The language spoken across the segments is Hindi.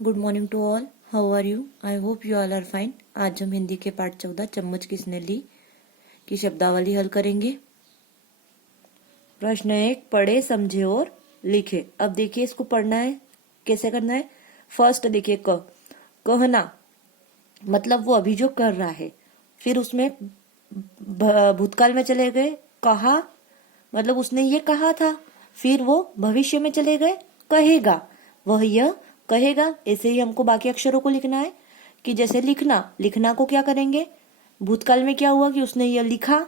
Good morning to all. How are you? I hope you all are fine. आज हम हिंदी के पाठ 14 चम्मच किसने ली की शब्दावली हल करेंगे। प्रश्न 1, पढ़े, समझे और लिखे। अब देखिए इसको पढ़ना है, कैसे करना है। फर्स्ट देखिए कहना, मतलब वो अभी जो कर रहा है। फिर उसमें भूतकाल में चले गए, कहा, मतलब उसने ये कहा था। फिर वो भविष्य में चले गए, कहेगा, वह यह कहेगा। ऐसे ही हमको बाकी अक्षरों को लिखना है कि जैसे लिखना को क्या करेंगे, भूतकाल में क्या हुआ कि उसने यह लिखा,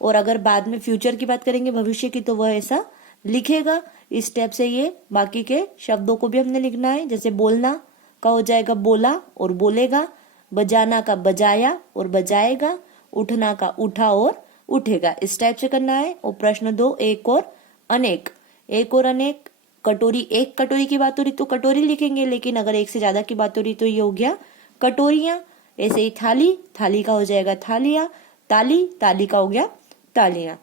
और अगर बाद में फ्यूचर की बात करेंगे, भविष्य की, तो वह ऐसा लिखेगा। इस स्टेप से ये बाकी के शब्दों को भी हमने लिखना है। जैसे बोलना का हो जाएगा बोला और बोलेगा, बजाना का बजाया और बजाएगा, उठना का उठा और उठेगा। इस टाइप से करना है। और प्रश्न 2, एक और अनेक। एक और अनेक, कटोरी, एक कटोरी की बात हो रही तो कटोरी लिखेंगे, लेकिन अगर एक से ज्यादा की बात हो रही तो ये हो गया कटोरियां। ऐसे ही थाली का हो जाएगा थालियां, ताली का हो गया तालियां।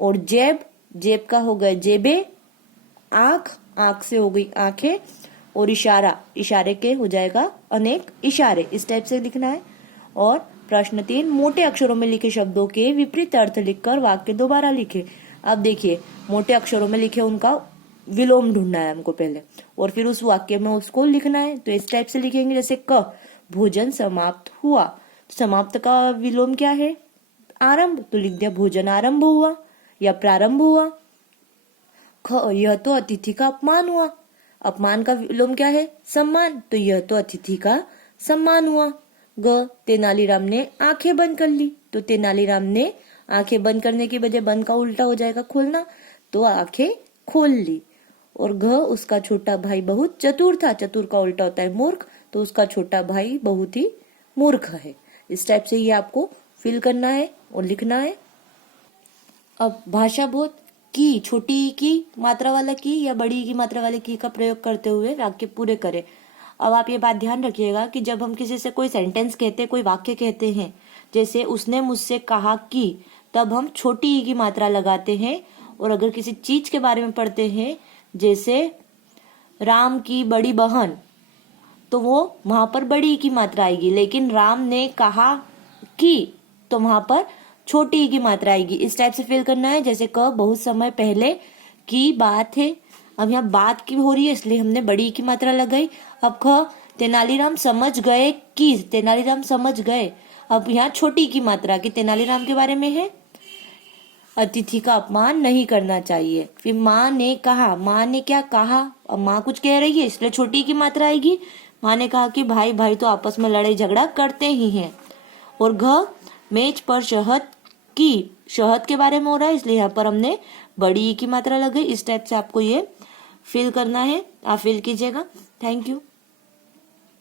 और जेब का हो गया जेबे, आंख से हो गई आंखें, और इशारे के हो जाएगा अनेक इशारे। इस टाइप से लिखना है। और प्रश्न 3, मोटे अक्षरों में लिखे शब्दों के विपरीत अर्थ लिखकर वाक्य दोबारा लिखे। अब देखिए मोटे अक्षरों में लिखे उनका विलोम ढूंढना है हमको पहले, और फिर उस वाक्य में उसको लिखना है। तो इस टाइप से लिखेंगे, जैसे भोजन समाप्त हुआ। समाप्त का विलोम क्या है? आरंभ, तो लिख दिया भोजन आरंभ हुआ या प्रारंभ हुआ। यह तो अतिथि का अपमान हुआ। अपमान का विलोम क्या है? सम्मान, तो यह तो अतिथि का सम्मान हुआ। तेनालीराम ने आंखें बंद कर ली, तो तेनालीराम ने आंखें बंद करने की बजाय बंद का उल्टा हो जाएगा खोलना, तो आंखें खोल ली। और उसका छोटा भाई बहुत चतुर था। चतुर का उल्टा होता है मूर्ख, तो उसका छोटा भाई बहुत ही मूर्ख है। इस टाइप से ये आपको फिल करना है और लिखना है। अब भाषा बोध की, छोटी ई की मात्रा वाला की या बड़ी ई की मात्रा वाले की का प्रयोग करते हुए वाक्य पूरे करें। अब आप ये बात ध्यान रखिएगा कि जब हम किसी से कोई सेंटेंस कहते, कोई वाक्य कहते हैं, जैसे उसने मुझसे कहा कि, तब हम छोटी ई की मात्रा लगाते हैं। और अगर किसी चीज के बारे में पढ़ते हैं, जैसे राम की बड़ी बहन, तो वो वहां पर बड़ी ई की मात्रा आएगी। लेकिन राम ने कहा कि, तो वहां पर छोटी ई की मात्रा आएगी। इस टाइप से फिल करना है। जैसे बहुत समय पहले की बात है, अब यहाँ बात की हो रही है इसलिए हमने बड़ी ई की मात्रा लगाई। अब तेनालीराम समझ गए कि, तेनालीराम समझ गए। अब यहाँ छोटी की मात्रा की तेनालीराम के बारे में है। अतिथि का अपमान नहीं करना चाहिए। फिर माँ ने कहा, माँ ने क्या कहा? अब माँ कुछ कह रही है इसलिए छोटी की मात्रा आएगी। माँ ने कहा कि भाई भाई तो आपस में लड़ाई झगड़ा करते ही हैं। और मेज पर शहद की, शहद के बारे में हो रहा है इसलिए यहाँ पर हमने बड़ी की मात्रा लगाई। इस टाइप से आपको ये फिल करना है, आप फिल कीजिएगा। Thank you.